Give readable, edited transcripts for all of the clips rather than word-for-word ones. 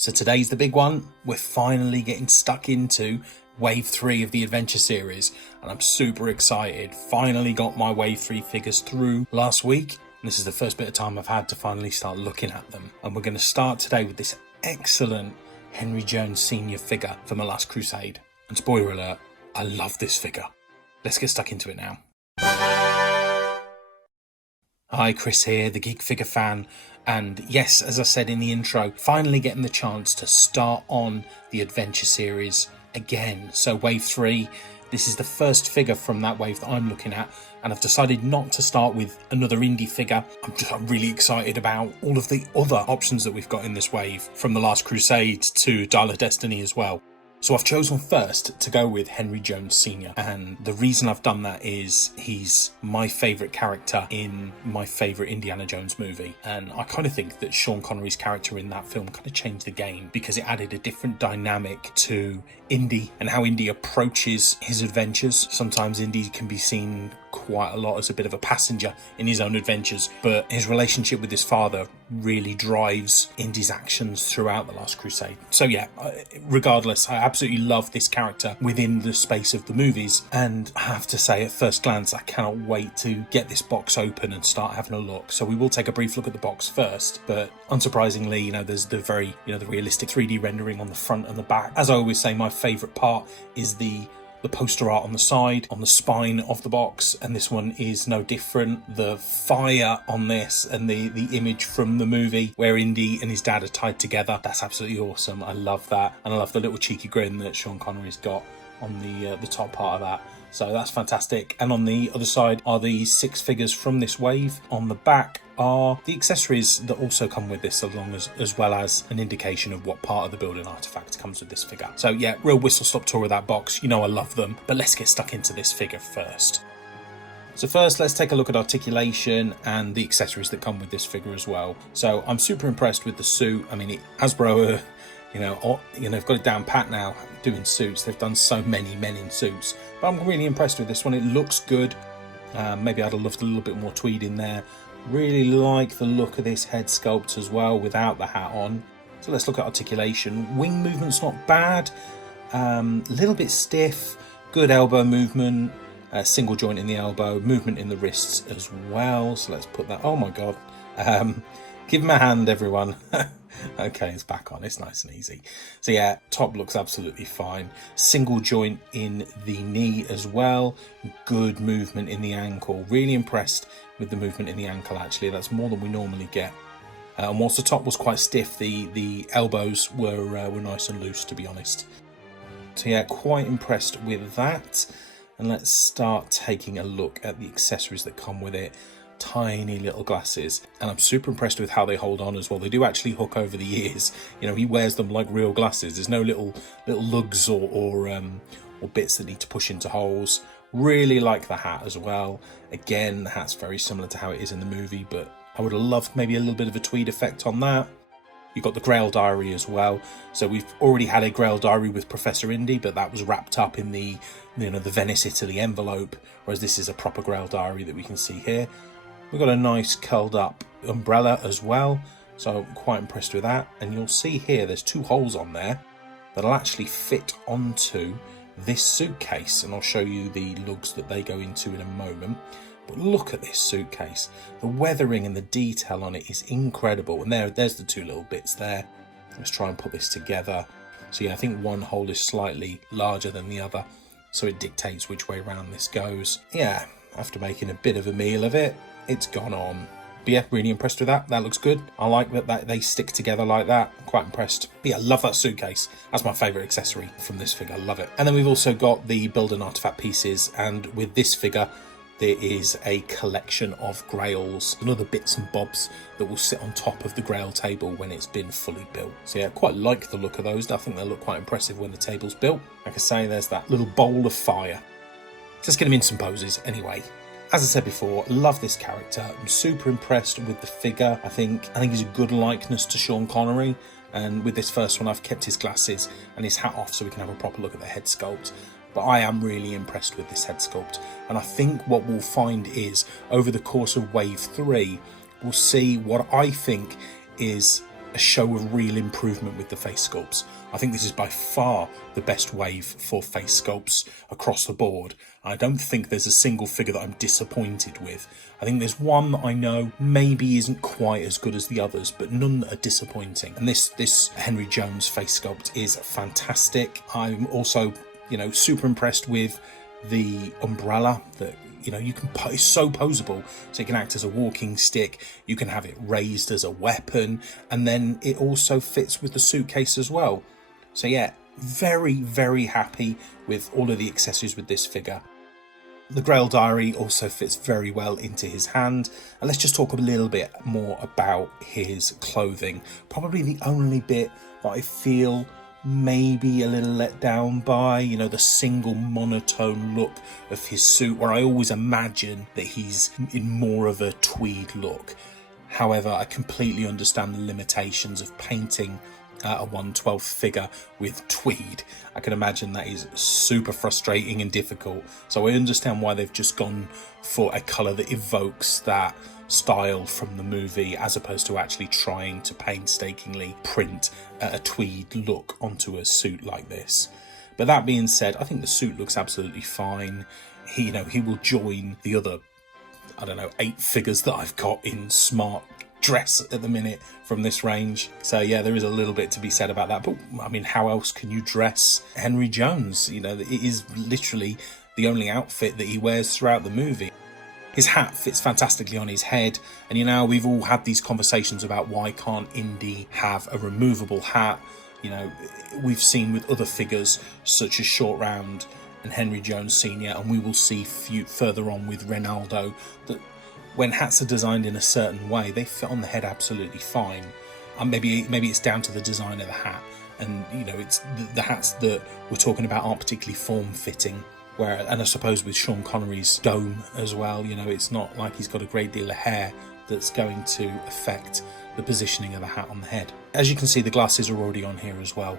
So today's the big one. We're finally getting stuck into Wave 3 of the Adventure Series, and I'm super excited. Finally got my Wave 3 figures through last week, and this is the first bit of time I've had to finally start looking at them. And we're going to start today with this excellent Henry Jones Sr. figure from the last Crusade. And spoiler alert, I love this figure. Let's get stuck into it now. Hi, Chris here, the Geek figure fan. And yes, as I said in the intro, finally getting the chance to start on the Adventure Series again. So Wave 3, this is the first figure from that wave that I'm looking at, and I've decided not to start with another Indy figure. I'm really excited about all of the other options that we've got in this wave, from the last Crusade to Dial of Destiny as well. So I've chosen first to go with Henry Jones Sr. And the reason I've done that is he's my favourite character in my favourite Indiana Jones movie. And I kind of think that Sean Connery's character in that film kind of changed the game because it added a different dynamic to Indy and how Indy approaches his adventures. Sometimes Indy can be seen quite a lot as a bit of a passenger in his own adventures, but his relationship with his father really drives Indy's actions throughout the last Crusade. So yeah, regardless, I absolutely love this character within the space of the movies, and I have to say at first glance I cannot wait to get this box open and start having a look. So we will take a brief look at the box first, but unsurprisingly, there's the very the realistic 3D rendering on the front and the back. As I always say, my favourite part is the poster art on the side, on the spine of the box, and this one is no different. The fire on this and the image from the movie where Indy and his dad are tied together, that's absolutely awesome. I love that, and I love the little cheeky grin that Sean Connery's got on the top part of that. So that's fantastic. And on the other side are the 6 figures from this wave. On the back are the accessories that also come with this, as well as an indication of what part of the building artifact comes with this figure. So yeah, real whistle-stop tour of that box. I love them, but let's get stuck into this figure first. So first, let's take a look at articulation and the accessories that come with this figure as well. So I'm super impressed with the suit. I mean, Hasbro have got it down pat now doing suits. They've done so many men in suits, but I'm really impressed with this one. It looks good. Maybe I'd have loved a little bit more tweed in there. Really like the look of this head sculpt as well without the hat on. So let's look at articulation. Wing movement's not bad. A little bit stiff. Good elbow movement. Single joint in the elbow. Movement in the wrists as well. So let's put that. Oh my god. Give him a hand, everyone. Okay, it's back on. It's nice and easy. So yeah, top looks absolutely fine. Single joint in the knee as well. Good movement in the ankle. Really impressed with the movement in the ankle, actually. That's more than we normally get. And whilst the top was quite stiff, the elbows were nice and loose, to be honest. So yeah, quite impressed with that. And let's start taking a look at the accessories that come with it. Tiny little glasses, and I'm super impressed with how they hold on as well. They do actually hook over the ears. He wears them like real glasses. There's no little lugs or bits that need to push into holes. Really like the hat as well. Again, the hat's very similar to how it is in the movie, but I would have loved maybe a little bit of a tweed effect on that. You've got the Grail Diary as well. So we've already had a Grail Diary with Professor Indy, but that was wrapped up in the the Venice, Italy envelope, whereas this is a proper Grail Diary that we can see here. We've got a nice curled up umbrella as well, so I'm quite impressed with that. And you'll see here there's 2 holes on there that'll actually fit onto this suitcase, and I'll show you the lugs that they go into in a moment. But look at this suitcase. The weathering and the detail on it is incredible. And there's the 2 little bits there. Let's try and put this together. So yeah, I think one hole is slightly larger than the other, so it dictates which way around this goes. Yeah, after making a bit of a meal of it, it's gone on. But yeah, really impressed with that. That looks good. I like that they stick together like that. I'm quite impressed. But yeah, I love that suitcase. That's my favourite accessory from this figure. I love it. And then we've also got the build and artifact pieces. And with this figure, there is a collection of grails and other bits and bobs that will sit on top of the grail table when it's been fully built. So yeah, I quite like the look of those. I think they look quite impressive when the table's built. Like I say, there's that little bowl of fire. Let's get him in some poses anyway. As I said before, love this character. I'm super impressed with the figure. I think he's a good likeness to Sean Connery. And with this first one, I've kept his glasses and his hat off so we can have a proper look at the head sculpt. But I am really impressed with this head sculpt. And I think what we'll find is, over the course of Wave 3, we'll see what I think is a show of real improvement with the face sculpts. I think this is by far the best wave for face sculpts across the board. I don't think there's a single figure that I'm disappointed with. I think there's one that I know maybe isn't quite as good as the others, but none that are disappointing. And this Henry Jones face sculpt is fantastic. I'm also, super impressed with the umbrella that, you can put. It's so posable, so it can act as a walking stick, you can have it raised as a weapon, and then it also fits with the suitcase as well. So yeah, very, very happy with all of the accessories with this figure. The Grail Diary also fits very well into his hand. And let's just talk a little bit more about his clothing. Probably the only bit that I feel maybe a little let down by, the single monotone look of his suit, where I always imagine that he's in more of a tweed look. However, I completely understand the limitations of painting a 1/12 figure with tweed. I can imagine that is super frustrating and difficult. So I understand why they've just gone for a colour that evokes that style from the movie, as opposed to actually trying to painstakingly print a tweed look onto a suit like this. But that being said, I think the suit looks absolutely fine. He will join the other, 8 figures that I've got in smart dress at the minute from this range. So yeah, there is a little bit to be said about that. But I mean, how else can you dress Henry Jones? It is literally the only outfit that he wears throughout the movie. His hat fits fantastically on his head, and we've all had these conversations about why can't Indy have a removable hat. We've seen with other figures such as Short Round and Henry Jones Sr., and we will see further on with Ronaldo, that when hats are designed in a certain way, they fit on the head absolutely fine. And maybe it's down to the design of the hat, and it's the hats that we're talking about aren't particularly form-fitting. And I suppose with Sean Connery's dome as well, it's not like he's got a great deal of hair that's going to affect the positioning of the hat on the head. As you can see, the glasses are already on here as well,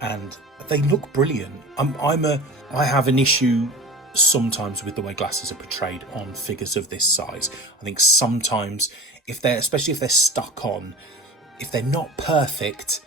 and they look brilliant. I have an issue sometimes with the way glasses are portrayed on figures of this size. I think sometimes, especially if they're stuck on, if they're not perfect,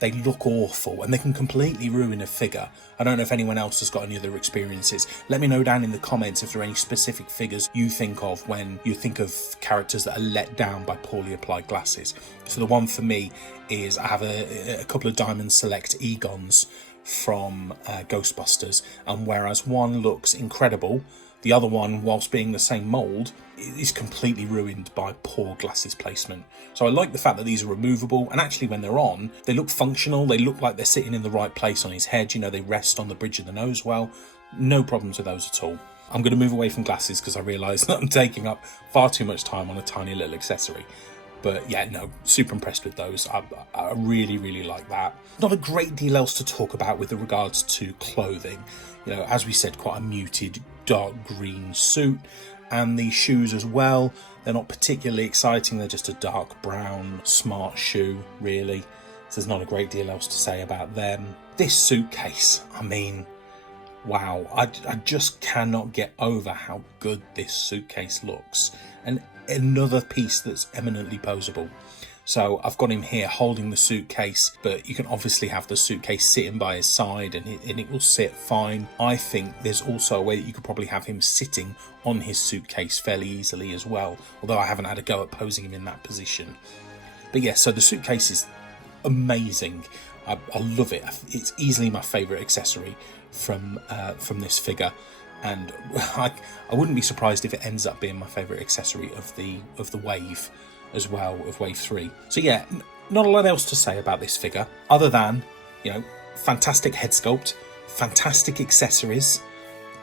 they look awful and they can completely ruin a figure. I don't know if anyone else has got any other experiences. Let me know down in the comments if there are any specific figures you think of when you think of characters that are let down by poorly applied glasses. So the one for me is I have a couple of Diamond Select Egons from Ghostbusters, and whereas one looks incredible, the other one, whilst being the same mould, is completely ruined by poor glasses placement. So I like the fact that these are removable, and actually when they're on, they look functional, they look like they're sitting in the right place on his head, they rest on the bridge of the nose well. No problems with those at all. I'm going to move away from glasses because I realise that I'm taking up far too much time on a tiny little accessory. But yeah, no, super impressed with those. I really, really like that. Not a great deal else to talk about with regards to clothing. As we said, quite a muted dark green suit, and the shoes as well. They're not particularly exciting. They're just a dark brown smart shoe, really. So there's not a great deal else to say about them. This suitcase, wow, I just cannot get over how good this suitcase looks. And another piece that's eminently posable. So I've got him here holding the suitcase, but you can obviously have the suitcase sitting by his side and it will sit fine. I think there's also a way that you could probably have him sitting on his suitcase fairly easily as well, although I haven't had a go at posing him in that position. But yeah, so the suitcase is amazing. I love it. It's easily my favourite accessory from this figure. And I wouldn't be surprised if it ends up being my favourite accessory of the wave as well, of wave 3. So yeah, not a lot else to say about this figure other than fantastic head sculpt, fantastic accessories,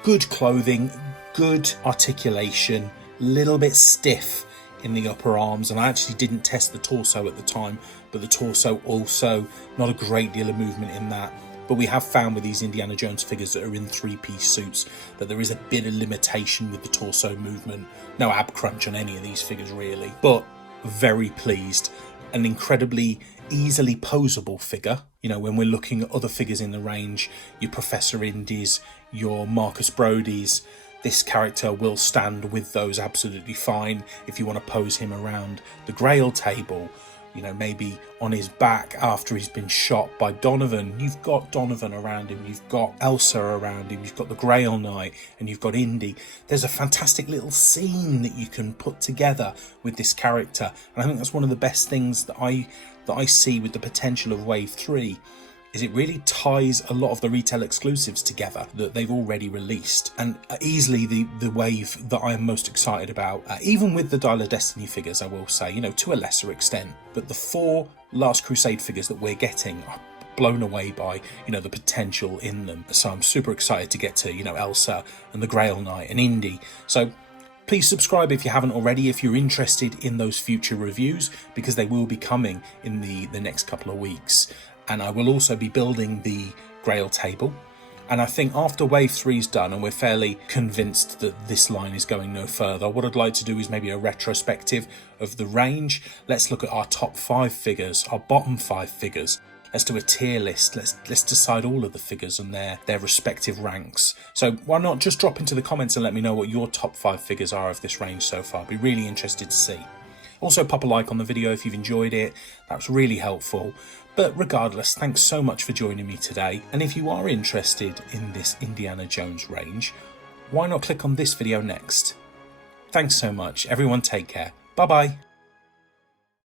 good clothing, good articulation, little bit stiff in the upper arms, and I actually didn't test the torso at the time, but the torso also not a great deal of movement in that. But we have found with these Indiana Jones figures that are in 3-piece suits that there is a bit of limitation with the torso movement. No ab crunch on any of these figures really, but very pleased. An incredibly easily posable figure. When we're looking at other figures in the range, your Professor Indies, your Marcus Brody's, this character will stand with those absolutely fine if you want to pose him around the Grail table. you know, maybe on his back after he's been shot by Donovan. You've got Donovan around him, you've got Elsa around him, you've got the Grail Knight, and you've got Indy. There's a fantastic little scene that you can put together with this character, and I think that's one of the best things that I see with the potential of Wave 3, is it really ties a lot of the retail exclusives together that they've already released, and easily the wave that I am most excited about, even with the Dial of Destiny figures, I will say, you know, to a lesser extent, but the 4 Last Crusade figures that we're getting are blown away by, you know, the potential in them. So I'm super excited to get to, you know, Elsa and the Grail Knight and Indy. So please subscribe if you haven't already, if you're interested in those future reviews, because they will be coming in the next couple of weeks. And I will also be building the Grail table. And I think after Wave 3 is done and we're fairly convinced that this line is going no further, what I'd like to do is maybe a retrospective of the range. Let's look at our top 5 figures, our bottom 5 figures. Let's do a tier list. Let's decide all of the figures and their respective ranks. So why not just drop into the comments and let me know what your top 5 figures are of this range so far. I'd be really interested to see. Also, pop a like on the video if you've enjoyed it. That was really helpful. But regardless, thanks so much for joining me today. And if you are interested in this Indiana Jones range, why not click on this video next? Thanks so much. Everyone take care. Bye bye.